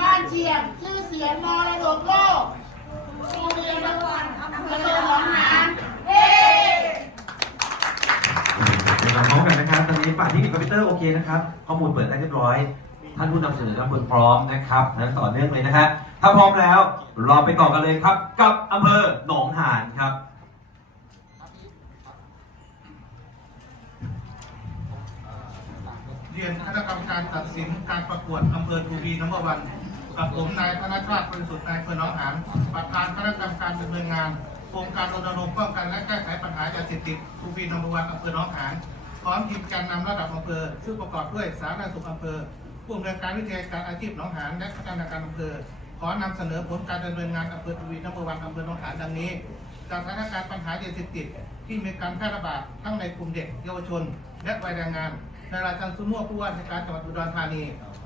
บ้านเชียง ชื่อเสียงมรดกโลกโรงเรียนละครอำเภอหนองหานเฮ้เดี๋ยเราพร้อมกันนะครับ ตอนนี้ฝ่ายที่มีคอมพิวเตอร์โอเคนะครับ ข้อมูลเปิดได้เรียบร้อย ท่านผู้นำเสนอทุกคนพร้อมนะครับนั้นต่อเนื่องเลยนะฮะถ้าพร้อมแล้วเราไปต่อกันเลยครับ กับอำเภอหนองหานครับเรียนคณะกรรมการตัดสินการประกวดอำเภอทูบีนัมเบอร์วัน กับผมนายธนชาติบริสุทธิ์นายอำเภอหนองหานประธานคณะกรรมการดำเนินงานโครงการรณรงค์ป้องกันและแก้ไขปัญหายาเสพติดทูบีนัมเบอร์วันอำเภอหนองหานพร้อมทีมการนำระดับอำเภอซึ่งประกอบด้วยสาธารณสุขอำเภอผู้อำนวยการวิทยาการอาชีพหนองหานและพัฒนาการอำเภอ ขอนำเสนอผลการดำเนินงานอำเภอทูบีนัมเบอร์วันอำเภอหนองหานดังนี้จากสถานการณ์ปัญหายาเสพติดที่มีการแพร่ระบาดทั้งในกลุ่มเด็กเยาวชน และวัยแรงงาน ในราชันสุนวผู้ว่าราชการจังหวัดอุดรธานี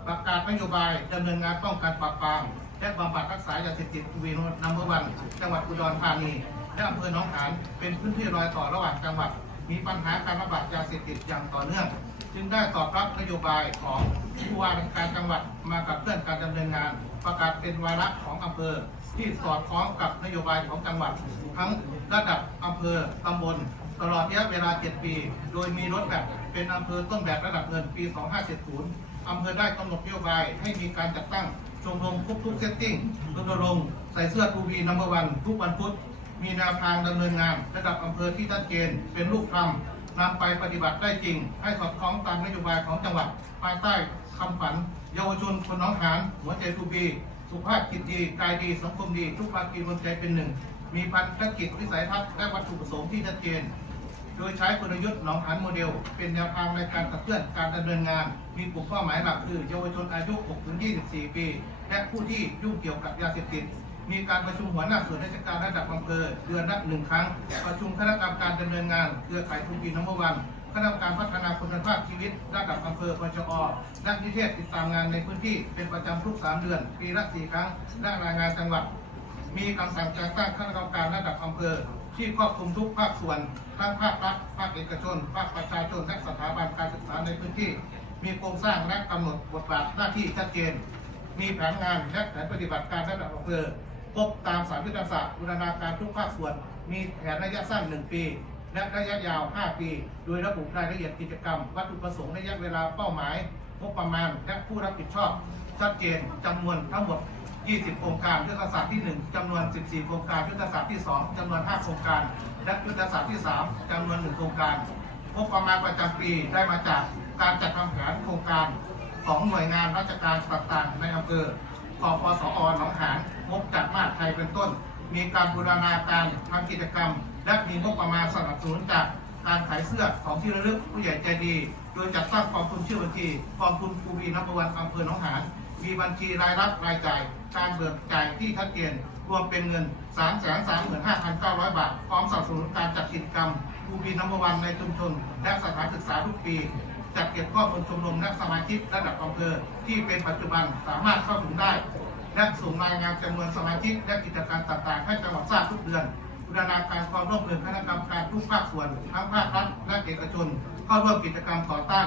ประกาศนโยบายดำเนินงานป้องกันปราบปรามและบำบัดรักษายาเสพติดวีนัมเบอร์วันจังหวัดอุดรธานีและอำเภอหนองหานเป็นพื้นที่รอยต่อระหว่างจังหวัด มีปัญหาการระบาดยาเสพติดอย่างต่อเนื่อง จึงได้ตอบรับนโยบายของผู้ว่าราชการจังหวัดมากับเพื่อนการดำเนินงาน ประกาศเป็นวาระของอำเภอที่สอดคล้องกับนโยบายของจังหวัด ทั้งระดับอำเภอตำบล ตลอดระยะเวลา 7 ปี โดยมีรถแบบ เป็นอำเภอต้นแบบระดับเงินปี 2570 อำเภอได้กำหนดนโยบายให้มีการจัดตั้งชมรมครบทุกเซตติ้งรณรงค์ใส่เสื้อทูบีนัมเบอร์วันทุกวันพุธ มีแนวทางดำเนินงาน ระดับอำเภอที่ชัดเจนเป็นรูปธรรมนำไปปฏิบัติได้จริง ให้สอดคล้องตามนโยบายของจังหวัดภายใต้คำฝัน เยาวชนคนน้องหานหัวใจทูบีสุขภาพจิตดี กายดีสังคมดี ทุกภาคีรวมใจเป็นหนึ่ง มีพันธกิจวิสัยทัศน์และวัตถุประสงค์ที่ชัดเจน โดยใช้กลยุทธ์หนองหานโมเดล เป็นแนวทางในการขับเคลื่อนการดำเนินงาน มีกลุ่มเป้าหมายหลักคือเยาวชนอายุ 6-24 ปี และผู้ที่ยุ่งเกี่ยวกับยาเสพติดมีการประชุมหัวหน้าส่วนราชการระดับอำเภอเดือนละหนึ่งครั้ง ประชุมคณะกรรมการดำเนินงานเครือข่ายทุนกินน้ำมวันคณะกรรมการพัฒนาคุณภาพชีวิตระดับอำเภอปชอและนิเทศติดตามงานในพื้นที่เป็นประจำทุก 3 เดือน ปีละ 4 ครั้งและรายงานจังหวัด มีคำสั่งแต่งตั้งคณะกรรมการระดับอำเภอ ที่ครอบคลุมทุกภาคส่วนทั้งภาครัฐภาคเอกชน ภาคประชาชนและสถาบันการศึกษาในพื้นที่ มีโครงสร้างและกำหนดบทบาทหน้าที่ชัดเจน มีแผนงานและแผนปฏิบัติการระดับอำเภอครบตามสามยุทธศาสตร์บูรณาการทุกภาคส่วน มีแผนระยะสั้น 1 ปี และระยะยาว 5 ปี โดยระบุรายละเอียดกิจกรรม วัตถุประสงค์ระยะเวลาเป้าหมายงบประมาณและผู้รับผิดชอบชัดเจนจำนวนทั้งหมด 20 โครงการยุทธศาสตร์ที่ 1จำนวน 14 โครงการยุทธศาสตร์ที่ 2จำนวน 5 โครงการ และยุทธศาสตร์ที่ 3จำนวน 1 โครงการงบประมาณประจำปีได้มาจากการจัดทำแผนโครงการของหน่วยงานราชการต่างๆในอำเภอคอพสอหนองหานงบจากมาตรไทยเป็นต้น มีการบูรณาการทำกิจกรรม และมีงบประมาณสนับสนุนจากการขายเสื้อของที่ระลึกผู้ใหญ่ใจดี โดยจัดตั้งกองทุนชื่อบัญชีกองทุนภูวีนับวันอำเภอหนองหาน มีบัญชีรายรับรายจ่าย การเบิกจ่ายที่ชัดเจนรวมเป็นเงิน 3 3 5 9 0 0 บาท พร้อมสนับสนุนการจัดกิจกรรมภูวีนับวันในชุมชน และสถานศึกษาทุกปี จัดเก็บข้อมูลชมรมและสมาชิกระดับอำเภอที่เป็นปัจจุบันสามารถเข้าถึงได้ และส่งรายงานจำนวนสมาชิกและกิจการต่างๆ ให้จังหวัดทราบทุกเดือนบูรณาการความร่วมมือคณะกรรมการทุกภาคส่วนทั้งภาครัฐและเอกชนเข้าร่วมกิจกรรมต่อต้าน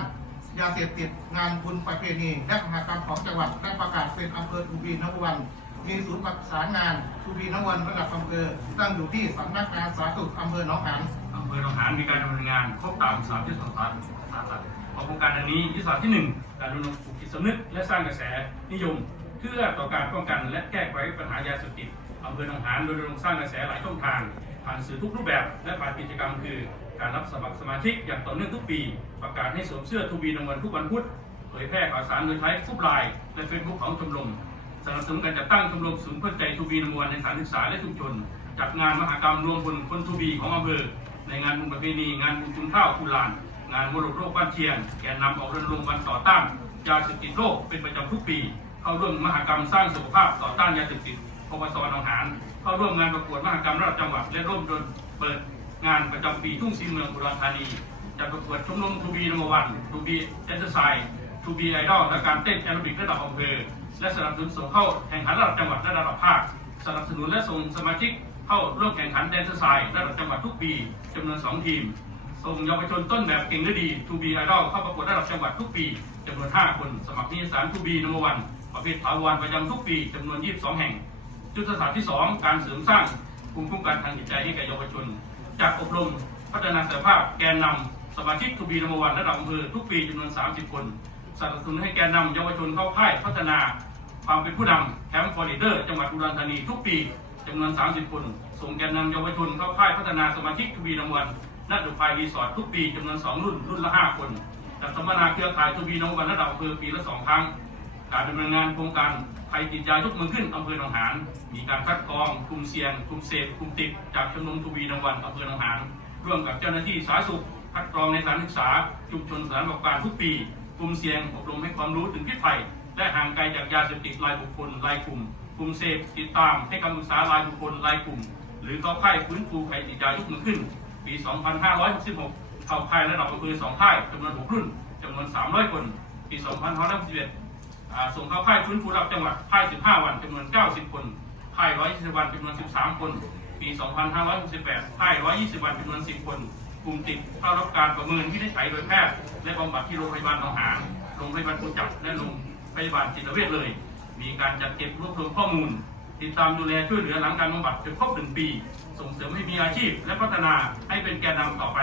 ยาเสพติดงานบุญประเพณีและมหากรรมของจังหวัดและประกาศเป็นอำเภอทูบีนวันมีศูนย์ประสานงานทูบีนวันระดับอำเภอตั้งอยู่ที่สำนักงานสาธารณสุขอำเภอหนองหานอำเภอหนองหานมีการดำเนินงานครบตามสามยุทธศาสตร์สาขาของโครงการดังนี้ยุทธศาสตร์ที่หนึ่งการรณรงค์ปลุกจิตสำนึกและสร้างกระแสนิยม เพื่อต่อการป้องกันและแก้ไขปัญหายาเสพติดอำเภอหนองหานโดยรณรงค์สร้างกระแสหลายช่องทางผ่านสื่อทุกรูปแบบและผ่านกิจกรรมคือ การรับสมัครสมาชิกอย่างต่อเนื่องทุกปี ประกาศให้สวมเสื้อทูบีนวันทุกวันพุธเผยแพร่ข่าวสารโดยใช้ฟุบไลน์และเฟซบุ๊กของชมรมสนับสนุนการจัดตั้งชมรมศูนย์เพื่อใจทูบีนมวลในสถานศึกษาและชุมชนจัดงานมหกรรมรวมพลคนทูบีของอำเภอในงานบุญประเพณีงานบุญจุนข้าวคุลาน งานมรดกโลกบ้านเชียงแกนนำออกรณรงค์วันต่อต้านยาเสพติดโลกเป็นประจำทุกปี เข้าร่วมมหกรรมสร้างสุขภาพต่อต้านยาเสพติดปวสหนองหานเข้าร่วมงานประกวดมหกรรมระดับจังหวัดและร่วมจนเปิด งานประจำปีทุ่งศรีเมืองอุดรธานีจัดประกวดชมรมทูบีนมวันทูบีเอเตอร์ไซทูบีไอดอลและการเต้นแอโรบิกระดับอำเภอและสนับสนุนส่งเข้าแข่งขันระดับจังหวัดและระดับภาคสนับสนุนและส่งสมาชิกเข้าร่วมแข่งขันแดนเซอร์ไซด์ระดับจังหวัดทุกปีจำนวน 2 ทีม ส่งเยาวชนต้นแบบเก่งและดีทูบีไอดอลเข้าประกวดระดับจังหวัดทุกปีจำนวน 5 คน สมัครนิยสารทูบีนมวันประเภทถาวรประจำทุกปีจำนวน 22 แห่งยุทธศาสตร์ที่ 2 การเสริมสร้างภูมิคุ้มกันทางจิตใจให้แก่เยาวชน จากอบรมพัฒนาศักยภาพแกนนำสมาชิกทูบีนมวันระดับอำเภอทุกปีจำนวน 30 คนสนับสนุนให้แกนนำเยาวชนเข้าค่ายพัฒนาความเป็นผู้นำแคมป์ฟอร์เรเดอร์จังหวัดอุดรธานีทุกปีจำนวน 30 คน ส่งแกนนำเยาวชนเข้าค่ายพัฒนาสมาชิกทูบีนวันณดุพายรีสอร์ททุกปีจำนวน 2 รุ่นรุ่นละ 5 คนจัดสัมมนาเครือข่ายทูบีนวันระดับอำเภอปีละ 2 ครั้ง การดำเนินงานโครงการ ภัยติดยายกมือขึ้นอำเภอหนองหานมีการคัดกรองกลุ่มเสี่ยงกลุ่มเสพกลุ่มติดจากชมรมทูบีนวันอำเภอหนองหานร่วมกับเจ้าหน้าที่สาธารณสุขคัดกรองในสถานศึกษาชุมชนสถานประกอบการทุกปี กลุ่มเสี่ยงอบรมให้ความรู้ถึงพิษภัยและห่างไกลจากยาเสพติดรายบุคคลรายกลุ่ม กลุ่มเสพติดตามให้คำปรึกษารายบุคคลรายกลุ่ม หรือเข้าค่ายฟื้นฟูภัยติดยายกมือขึ้น ปี 2566 เข้าค่ายระดับอำเภอสองค่ายจำนวน 6 รุ่นจำนวน 300 คน ปี 2561 ส่งเข้าค่ายฟื้นฟูรับจังหวัดค่าย 15 วันจำนวน 90 คนค่าย120 วันจำนวน 13 คนปี 2568ค่าย 120 วันจำนวน 10 คนกลุ่มติดเข้ารับการประเมินวินิจฉัยโดยแพทย์และบำบัดที่โรงพยาบาลหนองหานโรงพยาบาลกุจับและโรงพยาบาลจิตเวชเลย มีการจัดเก็บรวบรวมข้อมูล ติดตามดูแลช่วยเหลือหลังการบำบัดจนครบหนึ่งปี ส่งเสริมให้มีอาชีพ และพัฒนาให้เป็นแกนนำต่อไป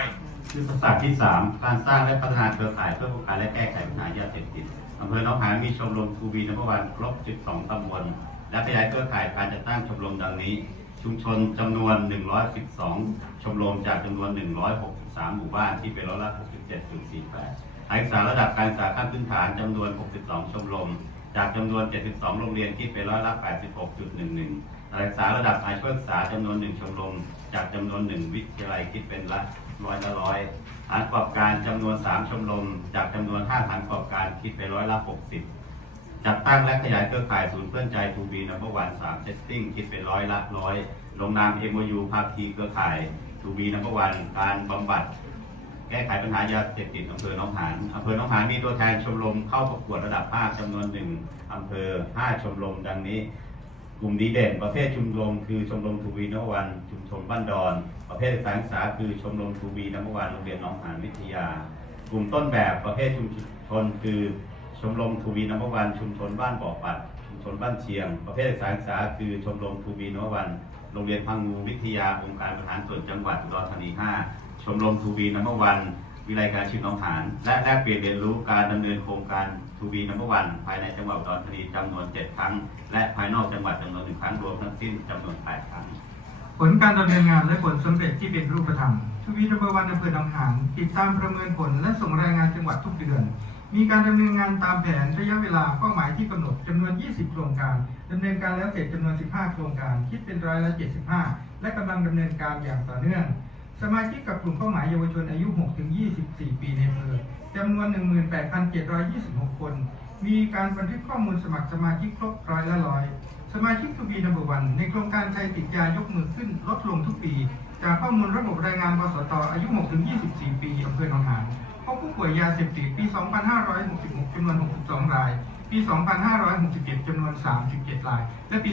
ยุทธศาสตร์ที่ 3 การสร้างและพัฒนาเครือข่ายเพื่อป้องกันและแก้ไขปัญหายาเสพติด อำเภอหนองหานมีชมรมทูบีนพวันครบ 12 ตำบล และขยายเครือข่ายการจัดตั้งชมรมดังนี้ ชุมชนจำนวน 112 ชมรมจากจำนวน 163 หมู่บ้านที่เป็นร้อยละ67.48นักศึกษาระดับการศึกษาขั้นพื้นฐานจำนวน 62 ชมรม จากจำนวน 72 โรงเรียนที่เป็นร้อยละ86.11นักศึกษาระดับอาชีวศึกษาจำนวน 1 ชมรม จากจำนวน1วิทยาลัยคิดเป็นละร้อยละร้อยฐานประกอบการจำนวน 3 ชมรม จากจำนวน 5 ฐานประกอบการคิดเป็นร้อยละ 60 จัดตั้งและขยายเครือข่ายศูนย์เพื่อนใจทูบีนัมเบอร์วันสามเซตติ้งคิดเป็นร้อยละร้อยลงนาม MOU ภาคีเครือข่ายทูบีนัมเบอร์วันการบำบัดแก้ไขปัญหายาเสพติดอำเภอหนองหานอำเภอหนองหานมีตัวแทนชมรมเข้าประกวดระดับภาคจำนวนหนึ่งอำเภอ 5 ชมรมดังนี้ กลุ่มดีเด่นประเภทชุมรมคือชมรมทูบีนวัน ชุมชนบ้านดอน ประเภทการศึกษาคือชมรมทูบีนวันโรงเรียนหนองหานวิทยา กลุ่มต้นแบบประเภทชุมชนคือชมรมทูบีนวันชุมชนบ้านบ่อปัด ชุมชนบ้านเชียง ประเภทการศึกษาคือชมรมทูบีนวันโรงเรียนพังงูวิทยาองค์การบริหารส่วนจังหวัดอุดรธานี 5 ชมรมทูบีนวัน วิไลการชีพหน้องหาน และแลกเปลี่ยนเรียนรู้การดำเนินโครงการทูบีนัมวันภายในจังหวัดอุดรธานีจำนวน 7 ครั้ง และภายนอกจังหวัดจำนวนหนึ่งครั้งรวมทั้งสิ้นจำนวน 8 ครั้ง ผลการดำเนินงานและผลสำเร็จที่เป็นรูปธรรมทวีนัมเบอร์วันอำเภอหนองหานติดตามประเมินผลและส่งรายงานจังหวัดทุกเดือน มีการดำเนินงานตามแผนระยะเวลาเป้าหมายที่กำหนดจำนวน 20 โครงการดำเนินการแล้วเสร็จจำนวน 15 โครงการ คิดเป็นร้อยละ 75 และกำลังดำเนินการอย่างต่อเนื่อง สมาชิกกับกลุ่มเป้าหมายเยาวชนอายุ 6-24 ปีในอำเภอจำนวน 18,726 คน มีการบันทึกข้อมูลสมัครสมาชิกครบร้อยละร้อย สมาชิกทูบีนัมเบอร์วัน ในโครงการใช้ติดยายกมือขึ้นลดลงทุกปี จากข้อมูลระบบรายงานบสตอายุ 6-24 ปีอำเภอหนองหานพบผู้ป่วยยาเสพติดปี 2566 จำนวน 62 ราย ปี 2567 จำนวน 37 ราย และปี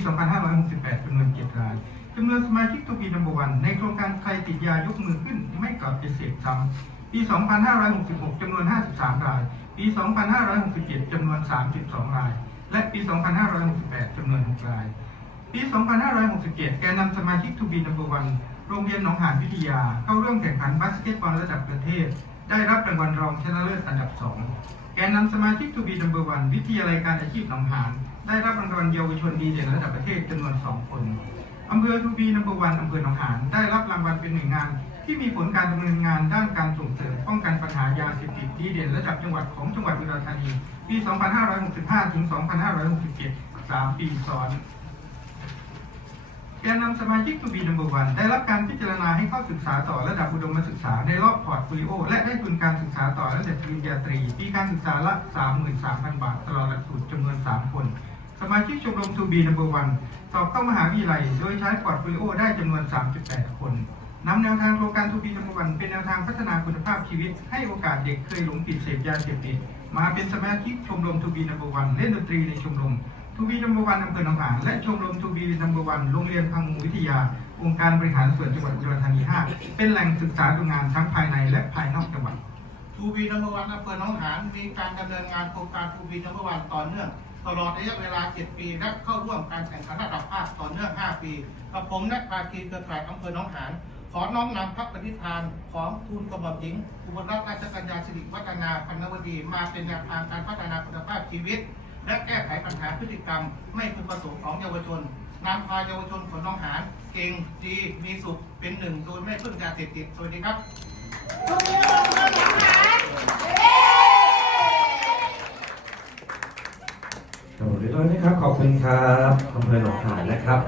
2568จำนวนำนวนสมาชิกทูบีนัมเบวัน ในโครงการใครติดยายกมือขึ้น ไม่กลับจะเสพซ้ำปี 2566 จำนวน 53 ราย ปี 2567 จำนวน 32 ราย และปี 2568 จำนวน 6 ราย ปี 2567 แกนนำสมาชิกทูบีนัมเบอร์วันโรงเรียนหนองหานวิทยา เข้าร่วมแข่งขันบาสเกตบอลระดับประเทศ ได้รับรางวัลรองชนะเลิศอันดับ 2 แกนนำสมาชิกทูบีนัมเบอร์วันวิทยาลัยการอาชีพหนองหานได้รับรางวัลเยาวชนดีเด่นระดับประเทศจำนวน 2 คน อำเภอทูบีนัมเบอร์วันอำเภอหนองหานได้รับรางวัลเป็นหน่วยงาน ที่มีผลการดำเนินงานด้านการส่งเสริมป้องกันปัญหายาเสพติดดีเด่นระดับจังหวัดของจังหวัดอุดรธานีปี 2565 ถึง 2567 3 ปีซ้อนแกนนำสมาชิกทูบีนัมเบอร์วันได้รับการพิจารณาให้เข้าศึกษาต่อระดับอุดมศึกษาในรอบพอร์ตโฟลิโอ และได้ทุนการศึกษาต่อระดับปริญญาตรีปีการศึกษาละ 33,000 บาท ตลอดหลักสูตรจำนวน 3 คน สมาชิกชมรมทูบีนัมเบอร์วัน สอบเข้ามหาวิทยาลัย โดยใช้พอร์ตโฟลิโอได้จำนวน 38 คน นำแนวทางโครงการทูบีนัมเบอร์วันเป็นแนวทางพัฒนาคุณภาพชีวิต ให้โอกาสเด็กเคยหลงผิดเสพยาเสพติดมาเป็นสมาชิกชมรมทูบีนัมเบอร์วันเล่นดนตรีในชมรมทูบีนัมเบอร์วันอำเภอหนองหานและชมรมทูบีนัมเบอร์วันโรงเรียนพังงูวิทยา องค์การบริหารส่วนจังหวัดอุดรธานี 5 เป็นแหล่งศึกษาดูงานทั้งภายในและภายนอกจังหวัดทูบีนัมเบอร์วันอำเภอหนองหานมีการดำเนินงานโครงการทูบีนัมเบอร์วันต่อเนื่อง ตลอดระยะเวลา 7 ปีและเข้าร่วมการแข่งขันระดับภาคต่อเนื่อง 5 ปีกับผมและภาคีเครือข่ายอำเภอหนองหานขอน้อมนำพระปฏิทานของทูลกระหม่อมหญิงอุบลรัตนราชกัญญาสิริวัฒนาพันนวดีมาเป็นแนวทางการพัฒนาคุณภาพชีวิต และแก้ไขปัญหาพฤติกรรม ไม่พึงประสงค์ของเยาวชนนำพาเยาวชนของน้องหานเก่งดีมีสุขเป็นหนึ่งโดยไม่พึ่งยาเสพติดสวัสดีครับ โรงเรียนอำเภอหนองหานเย้ โอ้เรียบ ด้วยนะครับ ขอบคุณครับอำเภอหนองหานนะครับ